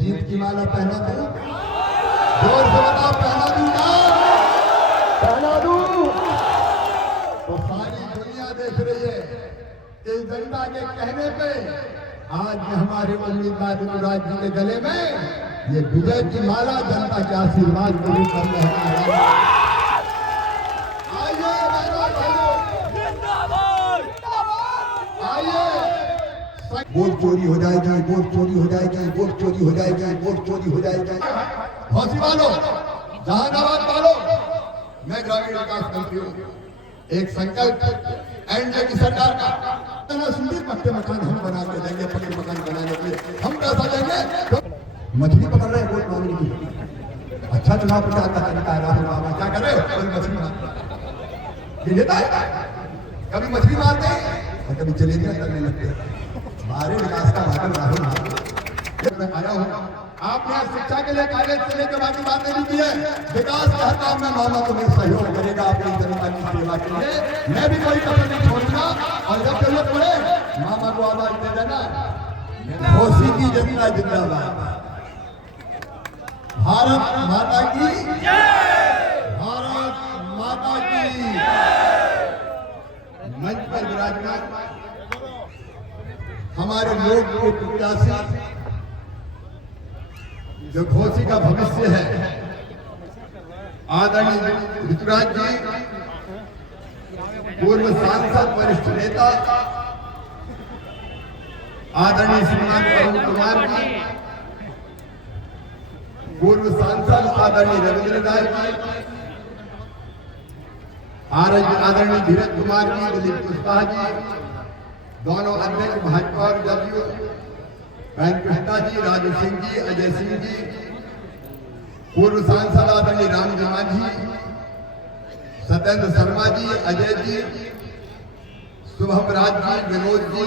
जीत की माला पहना दूं? जोर से बताओ, पहना दूं क्या? पहना दूं? तो सारी दुनिया देख रही है कि जनता के कहने पे आज हमारे उम्मीदवार ऋतुराज जी के गले में ये विजय की माला जनता के आशीर्वाद के रूप में लहरा है। वोट चोरी हो जाएगी, वोट चोरी हो जाएगी, वोट चोरी हो जाएगी, वोट चोरी हो जाएगी। हौसी वालों, जहानाबाद वालों, मैं ग्रामीण विकास मंत्री हूँ। एक संकल्प एनडीए की सरकार का सुंदर पक्के मकान हम बना के देंगे। पक्के मकान बनाने के लिए हम पैसा देंगे। मछली पकड़ रहे हैं वोट मांगने की। अच्छा चुनाव प्रचार का तरीका है। राहुल बाबा क्या करे? मछली मारते लेता है, कभी मछली मारते हैं और कभी जलेबियां करने लगते हैं। हमारे विकास का वादन राहुल मैं आया हूँ। आपने आज शिक्षा के लिए कॉलेज से लेकर बाकी बातें नहीं की है। विकास के हर काम में मामा तुम्हें सहयोग करेगा अपनी जनता की सेवा के लिए। मैं भी कोई कसर नहीं छोड़ूंगा और जब जरूरत पड़े मामा को आवाज दे देना। घोसी की जनता जिंदाबाद। भारत माता की जय। भारत माता की। मंच पर विराजमान हमारे लोग के प्रत्याशी जो घोसी का भविष्य है, आदरणीय ऋतुराज जी, पूर्व सांसद वरिष्ठ नेता आदरणीय श्रीमान अरुण कुमार जी, पूर्व सांसद आदरणीय रविंद्र राय जी, आदरणीय धीरज कुमार जी, दिलीप कुशवाहा जी, दोनों अध्यक्ष भाजपा और जदयू, बहन कृष्णा जी, राजू सिंह जी, अजय सिंह जी, पूर्व सांसद आदरणीय राम जी मांझी, सत्येंद्र शर्मा जी, अजय जी, शुभम राज जी, विनोद जी,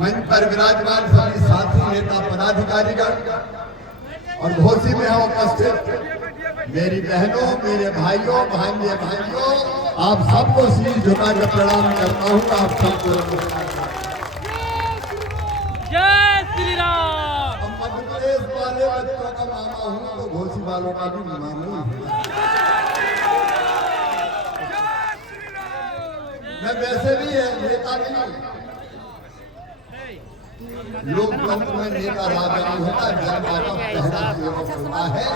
मंच पर विराजमान सभी साथी नेता पदाधिकारीगण और घोसी में उपस्थित मेरी बहनों, मेरे भाइयों, भांजे भाइयों, आप सबको सिर झुका कर प्रणाम करता हूँ। आप सबको जय श्री राम। हम मध्य प्रदेश वाले बच्चों का मामा हूँ तो घोसी वालों का भी मामा हूँ। मैं वैसे भी नेता नहीं, लोकतंत्र में नेता राजा नहीं होता, जनता का पहला सेवक होता है।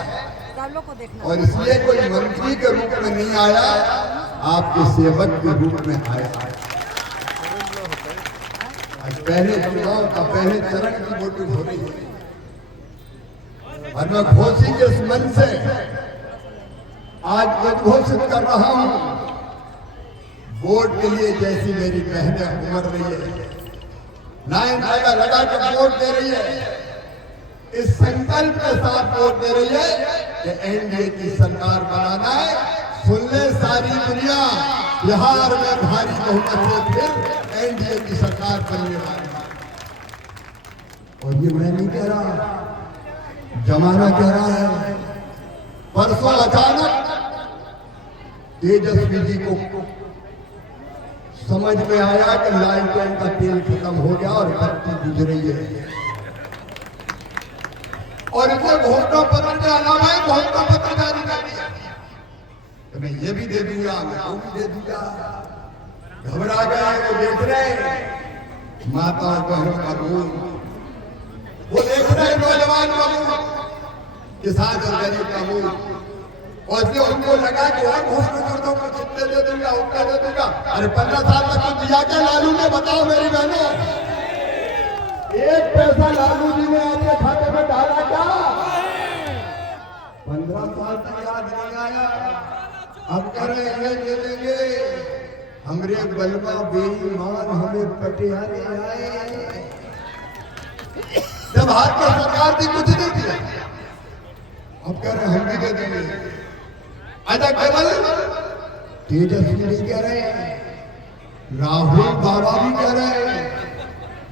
और इसलिए कोई मंत्री के रूप में नहीं आया, आपके सेवक के रूप में आया। आज पहले चुनाव का पहले चरण की वोटिंग हो रही है और मैं घोसी के इस मन से आज उद्घोषित कर रहा हूं, वोट के लिए जैसी मेरी बहनें उमड़ रही है, लाइन लगा के वोट दे रही है, इस संकल्प के साथ वोट दे रही है कि एनडीए की सरकार बनाना है। सुन ले सारी दुनिया, बिहार में भारी बहुमत से फिर एनडीए की सरकार बनने वाली है। और ये मैं नहीं कह रहा, जमाना कह रहा है। परसों अचानक तेजस्वी जी को समझ में आया कि लालटेन का तेल खत्म हो गया और बत्ती बुझ रही है और इसे घोषणा पत्र के अलावा ही घोषणा पत्र जारी कर दिया। तो मैं ये भी दे दूंगा, मैं वो भी दे दूंगा। घबरा गए वो देख रहे माताओं बहनों का रोल, वो देख रहे नौजवान का मुंह, किसान और गरीब का मुंह। और इसलिए उनको लगा कि और घोषणा कर दो, कुछ इतने दे दूंगा, उतना दे दूंगा। अरे 15 साल तक तो दिया क्या लालू ने? बताओ मेरी बहनों, एक पैसा लालू जी ने आपके खाते में डाला क्या? 15 साल तक याद नहीं आया। अब कह रहे हैं दे देंगे, हमरे बलवा बेईमान हमें पटियाले आए। जब हाथ में सरकार थी कुछ नहीं दिया, अब कह रहे हम भी दे देंगे। अच्छा केवल तेजस्वी नहीं कह रहे हैं, राहुल बाबा भी कह रहे हैं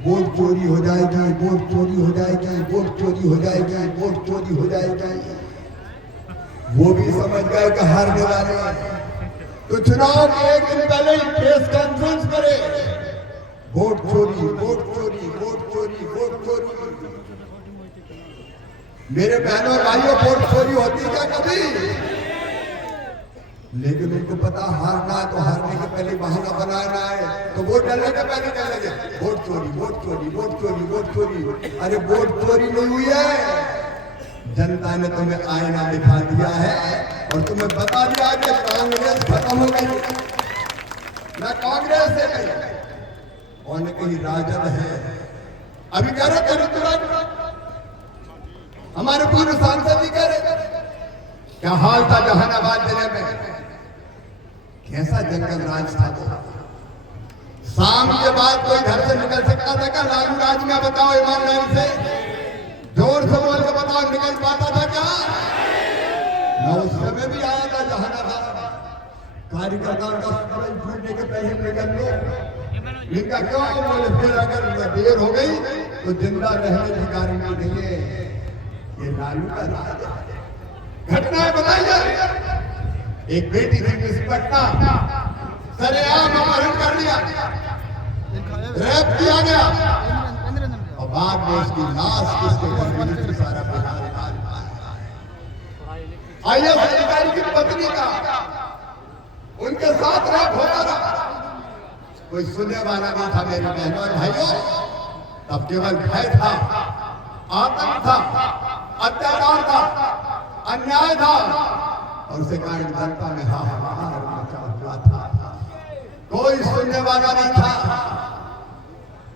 वोट चोरी हो जाएगी, वोट चोरी हो जाएगी, वोट चोरी हो जाएगी, वोट चोरी हो जाएगी। वो भी समझ गए कि हारने वाले हैं, तो चुनाव के एक दिन पहले ही प्रेस कॉन्फ्रेंस करे, वोट चोरी, वोट चोरी, वोट चोरी, वोट चोरी। मेरे बहनों और भाइयों, वोट चोरी होती क्या कभी? लेकिन उनको पता हारना है तो हारने के पहले बहाना बनाना है, तो वोट डालने के पहले क्या लगे वोट चोरी, वोट चोरी, वोट चोरी, वोट चोरी। अरे वोट चोरी नहीं हुई है, जनता ने तुम्हें आईना दिखा दिया है और तुम्हें बता दिया कि कांग्रेस खत्म हो गई, ना कांग्रेस है गई और न कहीं राजद है। अभी कह रहे थे तुरंत हमारे पूर्व सांसद जी कह रहे क्या हाल था जहानाबाद जिले में, कैसा जंगल राज था वो। शाम के बाद कोई घर से निकल सकता था क्या लालू राज में? बताओ ईमानदारी से, जोर से बोल के बताओ, निकल पाता था क्या? मैं उस समय भी आया था जहानाबाद, कार्यकर्ताओं का सूरज फूटने के पहले निकल लो। इनका क्यों? बोले फिर अगर देर हो गई तो जिंदा रहने की गारंटी नहीं है। ये लालू का राज है। घटनाएं बताई जा रही है, एक बेटी थी किसी पटना, सरेआम अपहरण कर लिया, रेप किया गया और बाद में उसकी लाश किसके घर मिली थी सारा बिहार। आईएएस अधिकारी की पत्नी का उनके साथ रेप होता रहा, कोई सुनने वाला नहीं था। मेरे बहनों और भाइयों, तब केवल भय था, आतंक था, अत्याचार था, अन्याय था और उसे कारण जनता में हाहाकार मचा हुआ था। कोई सुनने वाला नहीं था,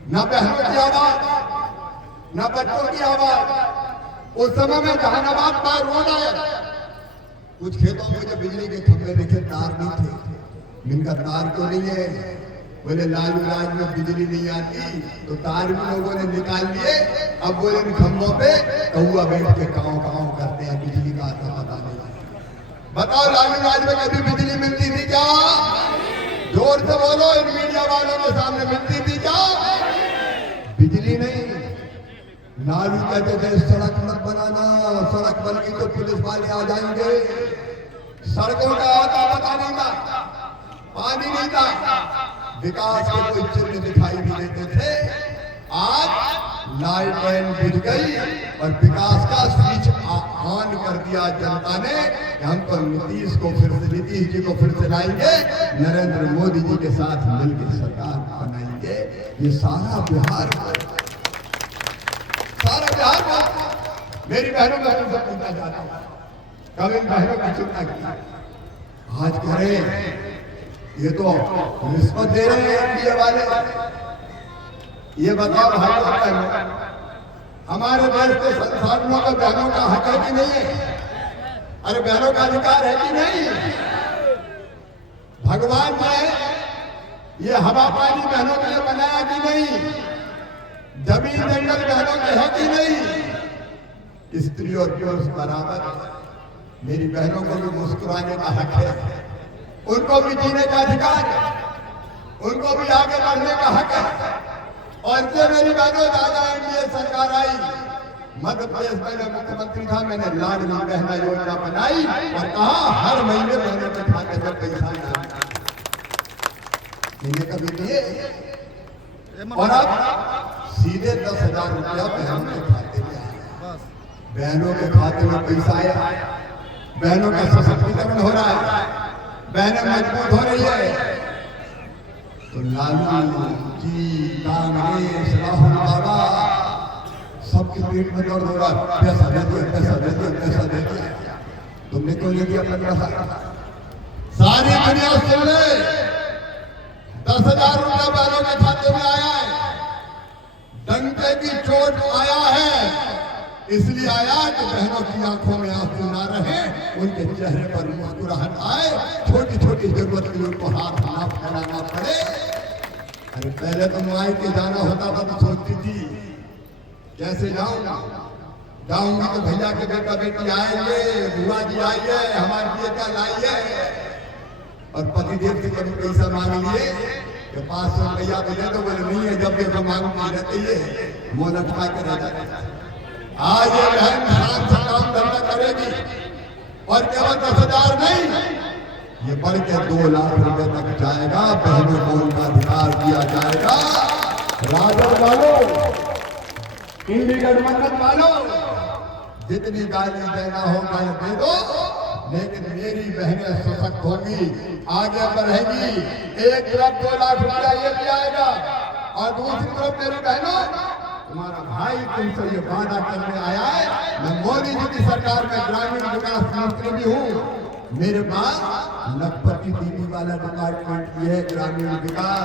न बहनों की आवाज, न बच्चों की आवाज। उस समय में जहानाबाद का रोड आया, कुछ खेतों में जो बिजली के खंभे देखे तार नहीं थे। इनका तार क्यों नहीं है? बोले लालू राज में बिजली नहीं आती तो तार भी लोगों ने निकाल लिए। अब बोले इन खंभों पे कौआ बैठ के काँव काँव करते हैं, बिजली का आता पता नहीं। बताओ लालू राज में कभी बिजली मिलती थी क्या? जोर से बोलो, इन मीडिया वालों के सामने मिलती थी क्या? बिजली नहीं। लालू कहते थे सड़क मत बनाना, सड़क बन गई तो पुलिस वाले आ जाएंगे। सड़कों का आता पता नहीं था, पानी नहीं था, विकास के कोई चिन्ह दिखाई नहीं देते थे। आज लाइट लाइन बुझ गई और विकास का स्विच ऑन कर दिया जनता ने। हम तो नीतीश जी को फिर से लाएंगे, नरेंद्र मोदी जी के साथ मिलकर सरकार बनाएंगे। ये सारा बिहार मेरी बहनों का तुमसे पूछना चाहता हूँ, कब इन बहनों की चिंता की? आज करें, ये तो रिश्वत दे रहे हैं एनडीए वाले। ये बताओ भाई, हमारे देश के संसाधनों का बहनों का हक है कि नहीं है? अरे बहनों का अधिकार है कि नहीं? भगवान ने ये हवा पानी बहनों के लिए बनाया कि नहीं? जमीन जंगल बहनों के है कि नहीं? स्त्री और पुरुष बराबर। मेरी बहनों को भी मुस्कुराने का हक है, उनको भी जीने का अधिकार है, उनको भी आगे बढ़ने का हक है। और जो मेरी बहनों, दादा एनडीए सरकार आई, मध्य प्रदेश में मुख्यमंत्री था, मैंने लाडली बहना योजना बनाई और कहा हर महीने बहनों के खाते में पैसा डालना। मैंने कभी दिए और अब सीधे 10,000 रुपया बहनों के खाते में आया। बहनों के खाते में पैसा आया, बहनों का सशक्तिकरण हो रहा है, बहनें मजबूत हो रही है। तो लालू जी, कांग्रेस, राहुल बाबा, सबके पेट में दर्द हो रहा है, पैसा दे दिया, पैसा दे दिया, पैसा दे दिया। तुमने क्यों ले दिया 15,000? सारी दुनिया सुन ले, 10,000 रुपया बहनों के खाते में आया है। डंके की चोट आया है, इसलिए आया कि बहनों की आंखों में आंसू ना रहे, उनके चेहरे पर मुस्कुराहट आए, छोटी छोटी जरूरत के लिए उनको हाथ ना फैलाना पड़े। अरे पहले तो मुआई के जाना होता था तो सोचती थी कैसे जाऊंगा, जाऊंगी तो भैया के बेटा बेटी आएंगे, बुआ जी आइए, हमारे लिए क्या लाइए। और पतिदेव से कभी पैसा मांग लिए कि 500 रुपया तो दे दो, बोले नहीं है, जब देखो मांगती रहती है, मुंह लटका के रह जाता है। आज ये बहन शान से काम धंधा करेगी और केवल 10,000 नहीं, ये बढ़ के 2 लाख रुपए तक जाएगा। बहनों को उनका अधिकार दिया जाएगा। राजद वालों, इंडी गठबंधन वालों, जितनी गाली देना हो गाली दे दो, लेकिन मेरी बहनें सशक्त होंगी, आगे बढ़ेंगी। एक तरफ 2 लाख रुपया ये भी आएगा और दूसरी तरफ मेरी बहनों, तुम्हारा भाई तुमसे ये वादा करने आया है। मैं मोदी जी की सरकार में ग्रामीण विकास मंत्री भी हूँ। मेरे पास लखपति दीदी वाला डिपार्टमेंट भी है, ग्रामीण विकास।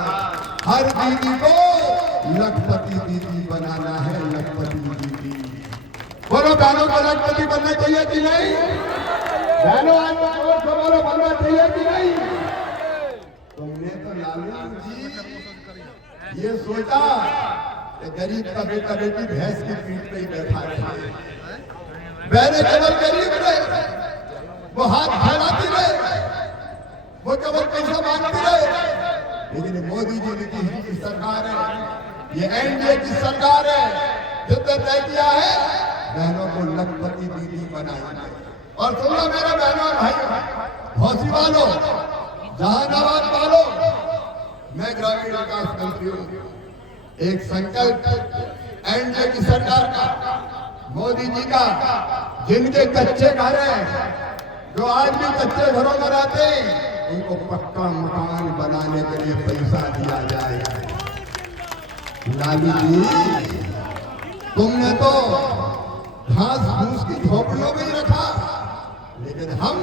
हर दीदी को लखपति दीदी बनाना है, लखपति दीदी। बोलो बहनों को लखपति बनना चाहिए कि नहीं? बहनों आज बोलो बनना चाहिए कि नहीं? तुमने तो लालू जी ये सोचा कि गरीब का बेटा बेटी भैंस की पीठ पे ही बैठा है। बहने केवल गरीब रहे, वो हाथ फैलाती रहे, वो केवल पैसा मांगती रहे। लेकिन मोदी जी की सरकार है, ये एनडीए की सरकार है, जिसने तय किया है बहनों को लखपति दीदी बनाना। और सुनो मेरे बहनों और भाई, हौसी वालों, जहानाबाद वालों, मैं ग्रामीण विकास मंत्री हूँ। एक संकल्प एनडीए की सरकार का, मोदी जी का, जिनके कच्चे घर हैं, जो आज भी कच्चे घरों में रहते हैं, उनको पक्का मकान बनाने के लिए पैसा दिया जाए। लालू जी, तुमने तो घास फूस की झोपड़ियों में ही रखा, लेकिन हम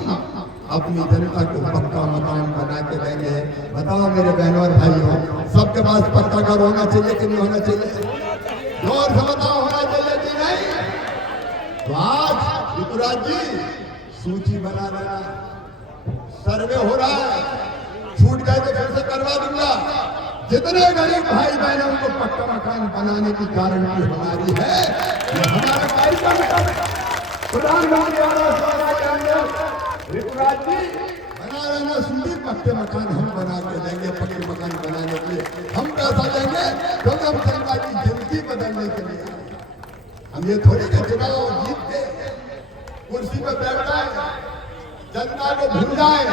अपनी जनता को पक्का मकान बना के देंगे। बताओ मेरे बहनों और भाइयों, सबके पास पक्का घर होना चाहिए कि नहीं होना चाहिए? जोर से बताओ, होना चाहिए कि नहीं? तो आज ऋतुराज जी सूची बना देना, सर्वे हो रहा है, छूट गए तो फिर से करवा दूंगा। जितने गरीब भाई बहनों को पक्का मकान बनाने की गारंटी हमारी है, ये हमारा कार्यक्रम है। प्रधानमंत्री आवास योजना के अंदर ऋतुराज जी बना रहना, सूची पक्के मकान हम बना के देंगे। पक्के मकान बनाने के लिए हम पैसा देंगे, क्योंकि हम जनता की जिंदगी बदलने के लिए। हम ये थोड़ी के चुनाव जीत के कुर्सी पे बैठ जाए, जनता को भूल जाए,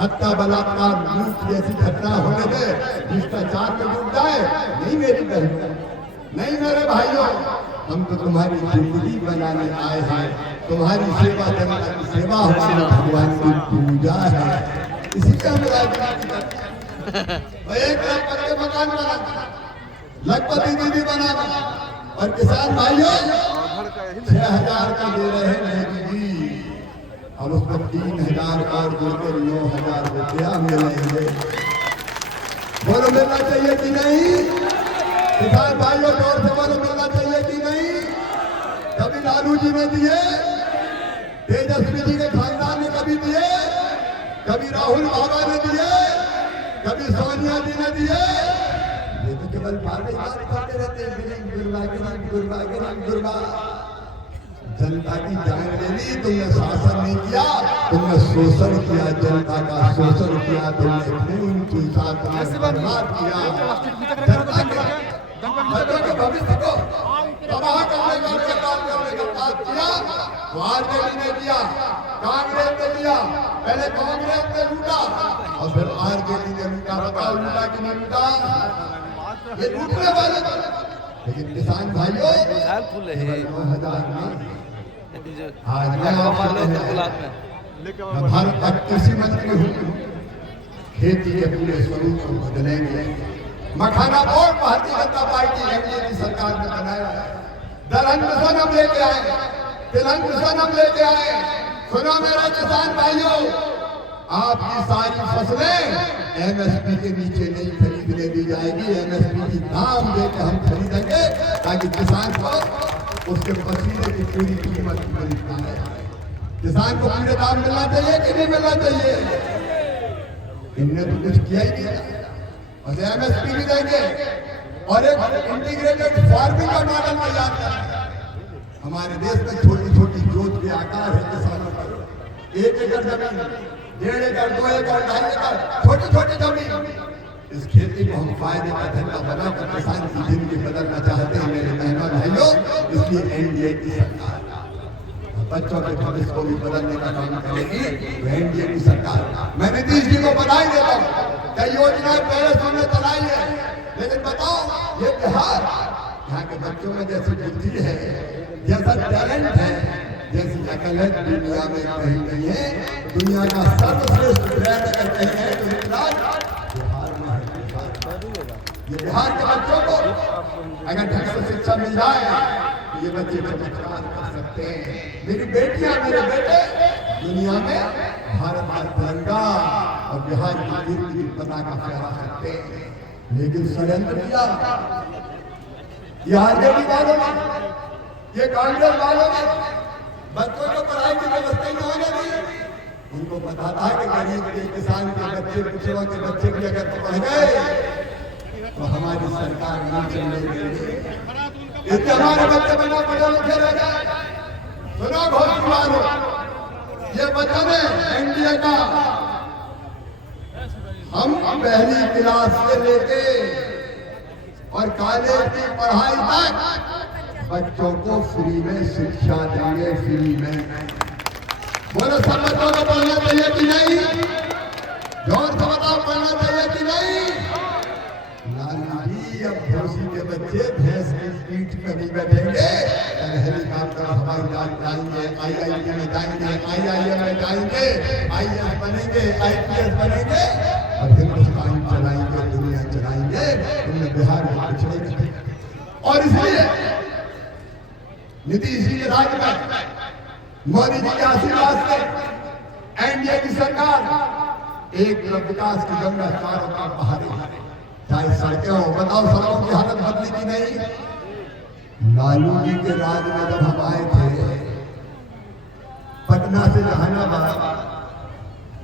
हत्या बलात्कार लूट जैसी घटना होने दे, भ्रष्टाचार में डूब जाए। नहीं मेरी बहनों, नहीं मेरे भाइयों, हम तो तुम्हारी जिंदगी बनाने आए हैं। तुम्हारी सेवा, जनता की सेवा हमारे भगवान की पूजा है। इसी का हम राजनीति करते हैं। एक पक्के मकान बनाना, लखपति दीदी बनाना, और किसान भाइयों 6,000 का दे रहे हैं मोदी जी, और उस पर 3,000 और जोड़कर 9,000 रुपया मिलेंगे। बोलो मिलना चाहिए कि नहीं? किसान भाइयों जोर से बोलो मिलना चाहिए कि नहीं? कभी लालू जी ने दिए, तेजस्वी जी के खानदान ने कभी दिए, कभी राहुल बाबा ने दिए, कभी सोनिया जी ने दिए। ये तो केवल बातें करते रहते हैं, दुर्गा। जनता की जान ले ली, तुमने शासन नहीं किया, तुमने शोषण किया, जनता का शोषण किया, तुमने खून चूसा, तुमने बर्बाद किया, जनता के बच्चों के भविष्य को तबाह करने का काम किया। वो आरजेडी ने किया, कांग्रेस ने किया, पहले कांग्रेस ने लूटा और फिर आरजेडी ने लूटा। बताओ लूटा कि नहीं लूटा? ये लूटने वाले। लेकिन किसान भाइयों 9,000 में आज मैं भारत का कृषि मंत्री हूँ। खेती के पूरे स्वरूप को बदलेंगे। मखाना board Bharatiya Janata party NDA की सरकार ने बनाया है। दलहन मिशन हम लेके आए, तिलहन मिशन हम लेके आए। सुनो मेरे किसान भाइयों, आपकी सारी फसलें एमएसपी के नीचे नहीं खरीदने दी जाएगी। एमएसपी की दाम देकर हम खरीदेंगे, ताकि किसान को उसके पसीने की पूरी कीमत मिल पाए। किसान को पूरे दाम मिलना चाहिए कि नहीं मिलना चाहिए? इनने तो कुछ किया ही नहीं। और एमएसपी भी देंगे और एक इंटीग्रेटेड फार्मिंग का मॉडल तैयार करेंगे। हमारे देश में छोटी छोटी जोत के आकार है किसानों का। 1 एकड़ जमीन, 1.5 एकड़, 2 एकड़, 2.5 एकड़, छोटी छोटी जमीन। इस खेती को हम फायदे का धंधा बनाकर किसान की जिंदगी बदलना चाहते हैं मेरे बहनों भाइयों। इसलिए एनडीए की सरकार बच्चों के भविष्य को भी बदलने का काम करेगी। एनडीए की सरकार, मैं नीतीश जी को बधाई देता हूँ। कई योजनाएं पहले से हमने चलाई है, लेकिन बताओ ये बिहार, यहाँ के बच्चों में जैसी बुद्धि है, जैसा टैलेंट है, जैसी अकल है, दुनिया में कहीं नहीं है। दुनिया का सर्वश्रेष्ठ ब्रांड अगर कहीं है तो बिहार में है। ये बिहार के बच्चों को अगर ढंग से शिक्षा मिल जाए तो ये बच्चे चमत्कार कर सकते हैं। मेरी बेटियां, मेरे बेटे दुनिया में भारत का तिरंगा और बिहार की कीर्ति की पताका फहरा सकते हैं। लेकिन षड्यंत्र किया ये आरजेडी वालों ने, ये कांग्रेस वालों ने बच्चों को पढ़ाई की व्यवस्था ही नहीं होने दी। उनको पता था कि गरीब के, किसान के बच्चे, पिछड़ों के बच्चे भी अगर पढ़ गए तो हमारी सरकार नहीं चलने देगी। इससे हमारे बच्चे बिना पढ़े लिखे रह गए। सुनो घोषणा वालों, ये वचन है एनडीए का। हम पहली क्लास से लेके और कॉलेज की पढ़ाई तक बच्चों को फ्री में शिक्षा देंगे, फ्री में। बोलो सब बच्चों को पढ़ना चाहिए कि नहीं? जोर से बताओ, पढ़ना चाहिए कि नहीं? लालू जी, अब भोसी के बच्चे भैंस की पीठ पर नहीं बैठेंगे, हेलीकॉप्टर हवाई जहाज जाएंगे, IIT में जाएंगे, IIM में जाएंगे, IAS बनेंगे, IPS बनेंगे और हिंदुस्तान चलाएंगे, दुनिया चलाएंगे। उनमें बिहार में पिछड़े नहीं। और इसलिए नीतीश जी के राज में, मोदी जी के आशीर्वाद से एनडीए की सरकार एक तरफ विकास की गंगा चारों तरफ बहा रही है। चाहे सड़कें हो, बताओ सड़कों की हालत बदली की नहीं? लालू जी के राज में जब हम आए थे, पटना से जहानाबाद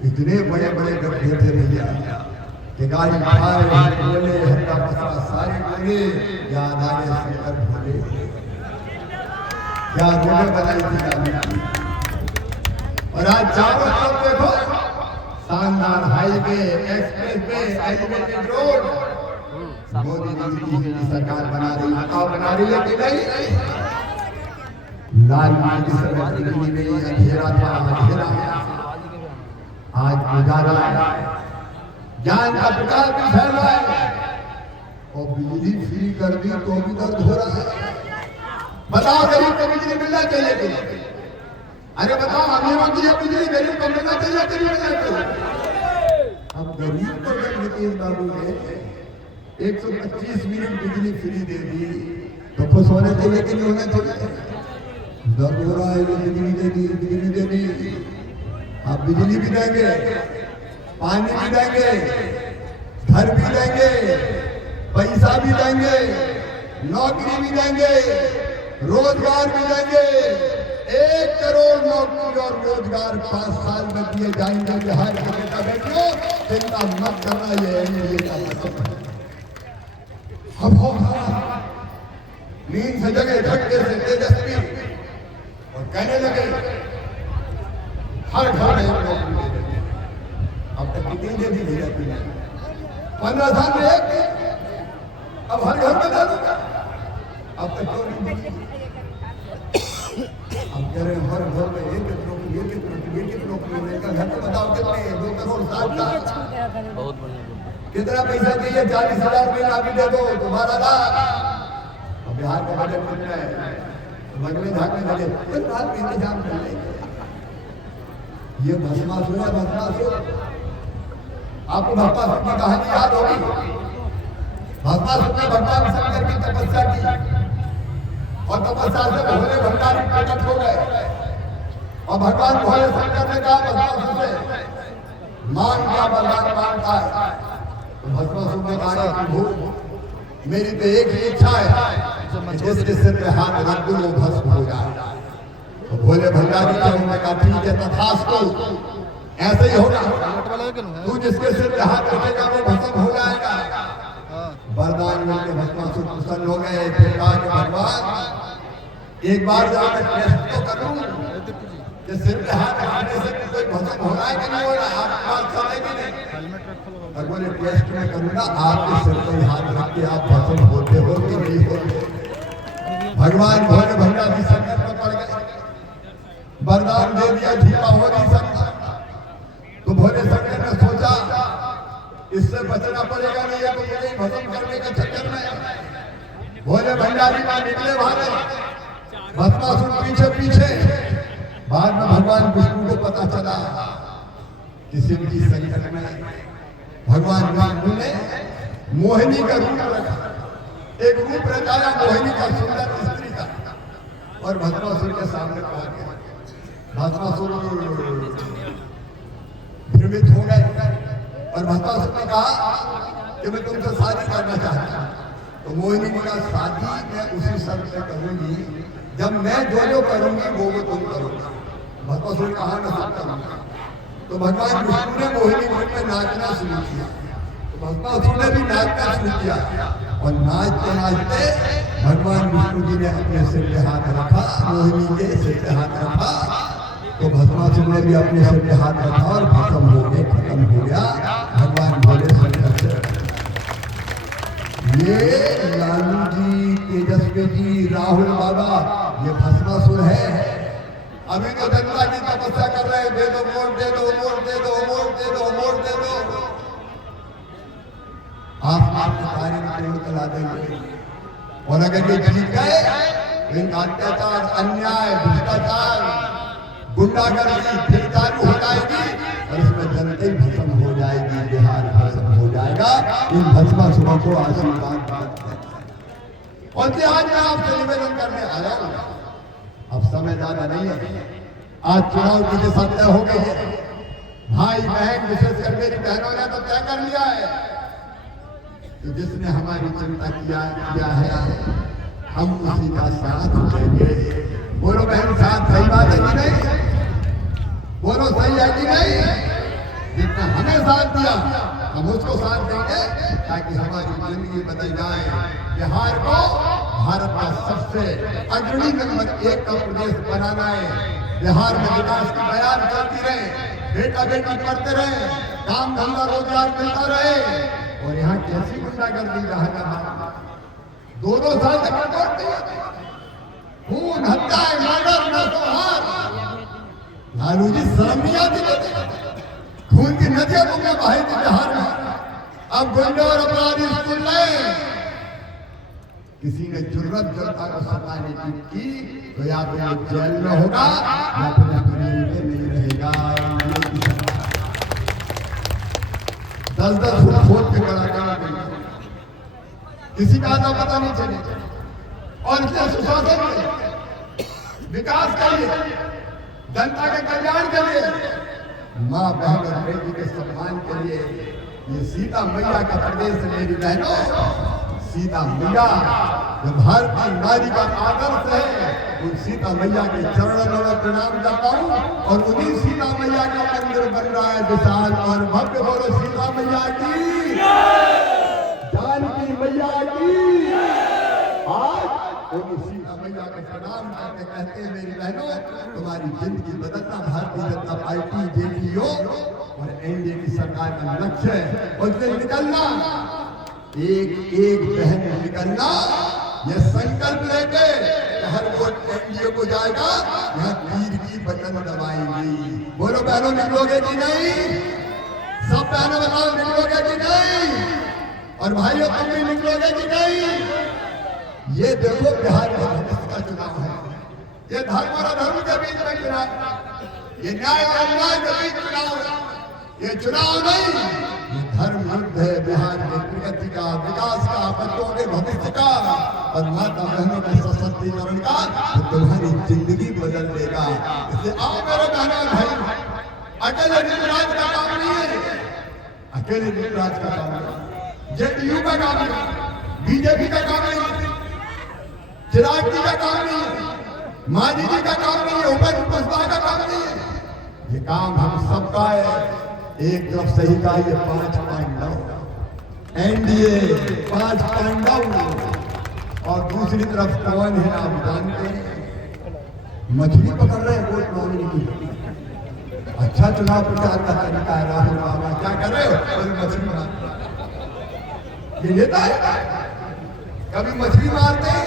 इतने बड़े बड़े गड्ढे थे भैया कि गाड़ी बोले हल्का पसरा सारे बोले याद आ गए शंकर भोले। क्या रोडें बनाई थी लालू जी। और आज चारों तरफ देखो शानदार highway, expressway, elevated road Modi ji की सरकार बना रही है। बना रही है कि नहीं? लालू जी की सरकार दिल्ली में अंधेरा था, अंधेरा आज उजाला है, ज्ञान का प्रकाश भी फैल रहा है। और बिजली फ्री कर दी तो भी दर्द हो रहा है। बताओ गरीब को बिजली मिलना चाहिए कि नहीं? अरे बताओ, अमीरों के लिए बिजली गरीब को मिलना चाहिए कि नहीं मिलना चाहिए? अब गरीब को जब नीतीश बाबू ने 125 मिनट बिजली फ्री दे दी तो खुश होने चाहिए कि नहीं होने चाहिए? दर्द हो रहा है, बिजली दे दी, बिजली दे दी। आप बिजली भी देंगे, पानी भी देंगे, घर भी देंगे, पैसा भी देंगे, नौकरी भी देंगे, रोजगार भी देंगे। 1 करोड़ नौकरी और रोजगार 5 साल में दिए जाएंगे बिहार के बेटा बेटियों। चिंता मत करना, ये एनडीए का मतलब है। अब नींद से जगह झटके से तेजस्वी और कहने लगे हर घर में एक नौकरी दे देंगे। अब तक कितनी दे दी भैया? 15 साल में एक, अब हर घर में दे दूंगा। अब तक क्यों नहीं दी? अब कह रहे हर घर में एक नौकरी, एक नौकरी, एक नौकरी। घर में बताओ कितने? 2 करोड़ 60 लाख। बहुत बढ़िया। कितना पैसा चाहिए? 40,000 महीना भी दे दो, तुम्हारा लाख। अब बिहार का बजट कितना है? बगले झाकने लगे, कुछ बात में इंतजाम कर लेंगे। ये भस्मासुर है, भस्मासुर। आपको भस्मासुर की कहानी याद होगी। भस्मासुर ने भगवान शंकर की तपस्या की और तपस्या से भोले भंडारी प्रकट हो गए। और भगवान भोले शंकर ने कहा भस्मासुर से, मांग क्या वरदान मांगता है? भस्मासुर ने कहा कि प्रभु, मेरी तो एक ही इच्छा है, जिसके सिर पे हाथ रख दूं वो भस्म हो जाए। तो भोले भंडारी ने उन्होंने कहा ठीक है, तथास्तु, ऐसे ही होगा। तू जिसके सिर पे हाथ रखेगा वो भस्म हो जाएगा। वरदान मिलकर भस्मासुर प्रसन्न हो गए। फिर कहा कि भगवान, एक बार जाकर टेस्ट तो करूं कि सिर पे हाथ रखने से कोई भस्म हो रहा है कि नहीं हो रहा है? आप बात समझे कि नहीं? और बोले टेस्ट में करूंगा, आपके सिर पर हाथ रख के आप भस्म होते हो कि नहीं होते? भगवान भोले भंडारी संकट में पड़ गए, वरदान दे दिया, झूठा हो नहीं सकता। तो भोले शंकर ने सोचा इससे बचना पड़ेगा, नहीं है तो मुझे भस्म करने के चक्कर में भोले भंडारी का निकले भागे। भस्मासुर पीछे पीछे। बाद में भगवान विष्णु को पता चला किसी भी संकट में भगवान विष्णु ने मोहिनी का रूप रखा, एक रूप रचाया मोहिनी का, सुंदर स्त्री का, और भस्मासुर के सामने पहुंच गया। भस्मासुर भ्रमित हो गए और भस्मासुर ने कहा कि मैं तुमसे शादी करना चाहता हूं। तो मोहिनी ने कहा शादी मैं उसी शर्त से करूंगी जब मैं जो करूंगी वो तुम करोगे। भस्मासुर ने कहा मैं सब करूंगा। तो भगवान विष्णु ने मोहिनी रूप में नाचना शुरू किया। तो भस्मासुर ने भी नाचना शुरू किया और नाचते नाचते भगवान विष्णु जी ने अपने सिर पे हाथ रखा, मोहिनी के सिर पे हाथ रखा। तो भस्मासुर ने भी अपने सिर पे हाथ रखा और खत्म हो गया। भगवान बोले संकट से ये लालू जी, तेजस्वी जी, राहुल बाबा, ये भस्मासुर है। अभी तो जनता की तपस्या कर रहे हैं, दे दो वोट, दे दो वोट, दे दो वोट, दे दो वोट, दे दो। आप आपके कार्य में चला देंगे और अगर ये जीत गए तो इनका अत्याचार, अन्याय, भ्रष्टाचार, गुंडागर्दी फिर चालू हो जाएगी और इसमें जनता भस्म हो जाएगी, बिहार भस्म हो जाएगा। इन भस्मासुरों को आशीर्वाद और आज मैं आपसे निवेदन करने आया हूं। अब समय ज्यादा नहीं है, आज चुनाव की दिशा तय हो गई है। भाई बहन, विशेषकर मेरी बहनों ने तो तय कर लिया है कि जिसने हमारी चिंता किया है हम उसी का साथ देंगे। बोलो बहन, साथ सही बात है कि नहीं? बोलो सही है कि नहीं? जिसने हमें साथ दिया हम उसको साथ देंगे ताकि हमारी जिंदगी बदल जाए। बिहार को भारत का सबसे अग्रणी नंबर 1 का प्रदेश बनाना है। बिहार में विकास की बयान चलती रहे, बेटा बेटी पढ़ते रहे, काम धंधा रोजगार मिलता रहे और यहाँ कैसी गुंडागर्दी रहा 2-2 साल तक खून, हत्याएं, मर्डर, नरसंहार। लालू जी शर्म नहीं आती? खून की नदियां तुमने बहाई थी बिहार में। अब गुंडे और अपराधी सुन ले, किसी ने जुर्रत जनता को सताने की तो या तो ये जेल में होगा या फिर जेल में नहीं रहेगा। 10-10 फुट खोद के खड़ा कर किसी का आता पता नहीं चले। और इसलिए सुशासन के विकास के लिए, जनता के कल्याण के लिए, माँ बहन और बेटी के सम्मान के लिए ये सीता मैया का प्रदेश है। मेरी बहनों, सीता मैया जो भारत की नारी का आदर्श है, उन सीता मैया के चरणों में प्रणाम करता हूँ और उन्हीं सीता मैया का मंदिर बन रहा है विशाल और भव्य। बोलो सीता मैया की, जानकी मैया की। आज उन्हीं सीता मैया का प्रणाम करके कहते हैं मेरी बहनों, तुम्हारी जिंदगी बदलना भारतीय जनता पार्टी, जेडीयू और एनडीए की सरकार का लक्ष्य है। उससे निकलना, एक एक बहन निकलना, यह संकल्प लेके हर वोट एनडीए को जाएगा, यह तीर की बटन दबाएंगी। बोलो बहनों, निकलोगे कि नहीं? सब बहनों बताओ, निकलोगे कि नहीं? और भाइयों, तुम भी निकलोगे कि नहीं? ये देखो बिहार में भविष्य का चुनाव है। ये धर्म और अधर्म के बीच में चुनाव, ये न्याय और अन्याय के बीच चुनाव है। ये चुनाव नहीं, ये धर्म युद्ध है। बिहार के प्रगति का, विकास का, बच्चों के भविष्य का और माता बहनों के सशक्तिकरण का, तो तुम्हारी जिंदगी बदल देगा। इसलिए आओ मेरे बहनों और भाई, अकेले नीतिराज का काम नहीं है, अकेले नीतिराज का काम नहीं, जेडीयू का काम नहीं, बीजेपी का काम नहीं, चिराग जी का काम नहीं है, मांझी जी का काम नहीं है, उपेंद्र कुशवाहा का काम नहीं है। ये काम हम सबका है। एक तरफ सही का ये 5 पांडव एनडीए, 5 पांडव और दूसरी तरफ कौन है आप जानते हैं? मछली पकड़ रहे हैं वोट मांगने की। अच्छा चुनाव प्रचार का तरीका है। राहुल बाबा क्या कर रहे हो? मछली मारते, ये नेता है। कभी मछली मारते हैं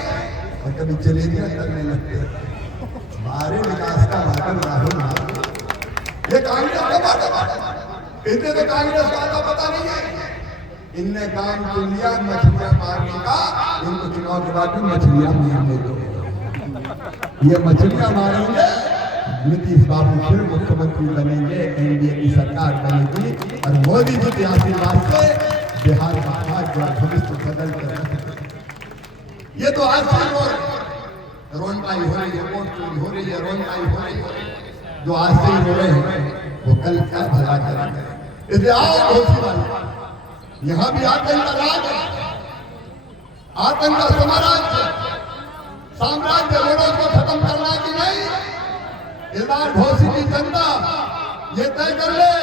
और कभी जलेबियां तलने लगते हैं। हमारे विकास का वादन राहुल, ये कांग्रेस का वादन, इतने तो कांग्रेस का आता पता नहीं है। इनने काम चुन लिया मछलियां मारने का, इनको चुनाव के बाद भी मछलियां मारने दो। ये मछलियां मारेंगे, नीतीश बाबू फिर मुख्यमंत्री बनेंगे, एनडीए की सरकार बनेगी और मोदी जी के आशीर्वाद से बिहार का भाग्य और भविष्य बदल कर। ये तो आज से रोनपाई हो रही है, वोट चोरी हो रही है, रोनपाई हो रही है, जो आज से ही हो रहे हैं वो कल क्या भला करेंगे। इसलिए आओ घोषी वाले, यहाँ भी आतंक का राज है, आतंक का साम्राज्य, साम्राज्य लोगों को खत्म करना कि नहीं, इस बार घोषी की जनता ये तय कर ले,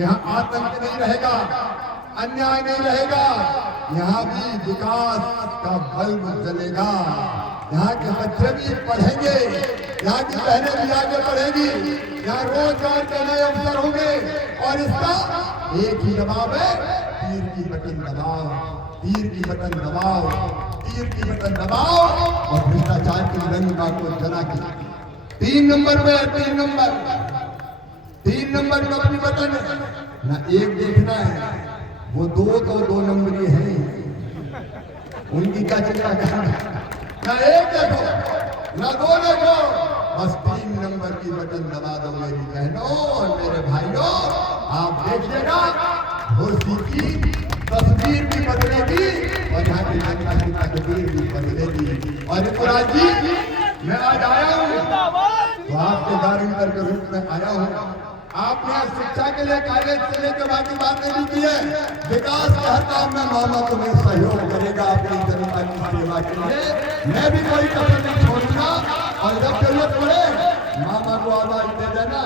यहाँ आतंक नहीं रहेगा, अन्याय नहीं रहेगा, यहाँ भी विकास का बल्ब जलेगा, यहाँ के बच्चे भी पढ़ेंगे, यहाँ की बहनें भी आगे बढ़ेंगी, यहाँ रोजगार के नए अवसर होंगे और इसका एक ही जवाब है, तीर की बटन दबाओ, तीर की बटन दबाओ, तीर की बटन दबाओ और भ्रष्टाचार की लंका को जला के 3 नंबर में 3 नंबर में अपनी बटन ना एक देखना है, वो दो नंबरी है, उनकी क्या चिंता करना, ना एक देखो ना 2 देखो, बस 3 नंबर की बटन दबा दो मेरी बहनों और मेरे भाइयों। आप देखिएगा घोषी की तस्वीर भी बदलेगी और यहाँ की जनता की तस्वीर भी बदलेगी। और ऋतुराज जी, मैं आज आया हूँ तो आपके गारंटर के रूप में आया हूँ। आपने शिक्षा के लिए कॉलेज से लेकर बाकी बातें भी की है, विकास के हर काम में मामा तुम्हें सहयोग करेगा अपनी जनता की सेवा के लिए। मैं भी कोई कसर नहीं छोड़ूंगा और जब जरूरत पड़े मामा को आवाज दे देना,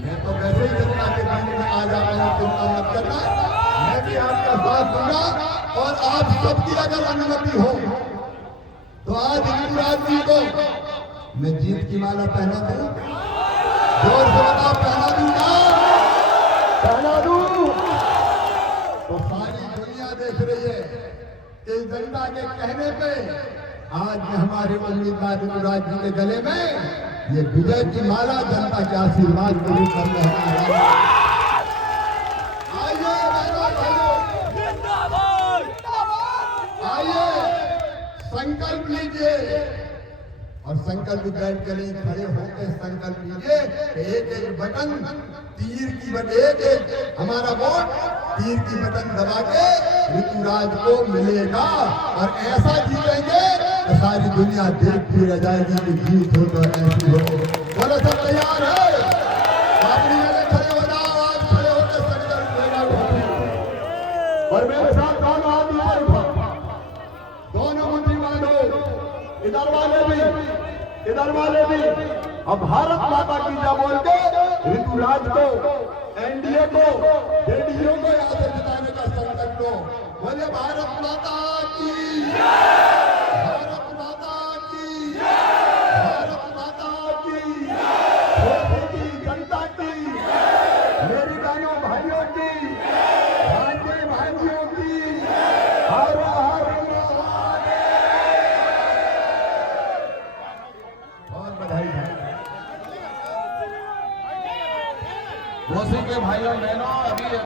मैं तो वैसे ही जनता के बीच में आ जाता हूँ, चिंता मत करना, मैं भी आपका साथ दूंगा। और आप सबकी अगर अनुमति हो तो आज ऋतुराज जी को मैं जीत की माला पहना दूं, जोर से बताओ, पहना दूंगा, पहना दूं। तो सारी दुनिया देख रही है, इस जनता के कहने पे आज हमारे उम्मीदवार ऋतुराज जी के गले में ये विजय की माला जनता के आशीर्वाद को भी कर रहे हैं। आइए संकल्प लीजिए और संकल्प बैठ कर खड़े होकर संकल्प लीजिए, एक एक बटन तीर की बटन, एक हमारा वोट तीर की बटन दबा के ऋतुराज को मिलेगा और ऐसा जीतेंगे तो सारी दुनिया देखती रह जाएगी कि जीत हो तो ऐसी हो। बोलो सब तैयार है, अपनी जगह खड़े हो जाओ, आज खड़े होकर संकल्प लेना और मेरे साथ दोनों हाथ ऊपर उठाओ, दोनों मुट्ठी बांधो, इधर वाले भी अब भारत माता की जय बोल के ऋतुराज को, एनडीए को, जेडीयू को यहाँ से जिताने का संकल्प लो। बोले भारत माता की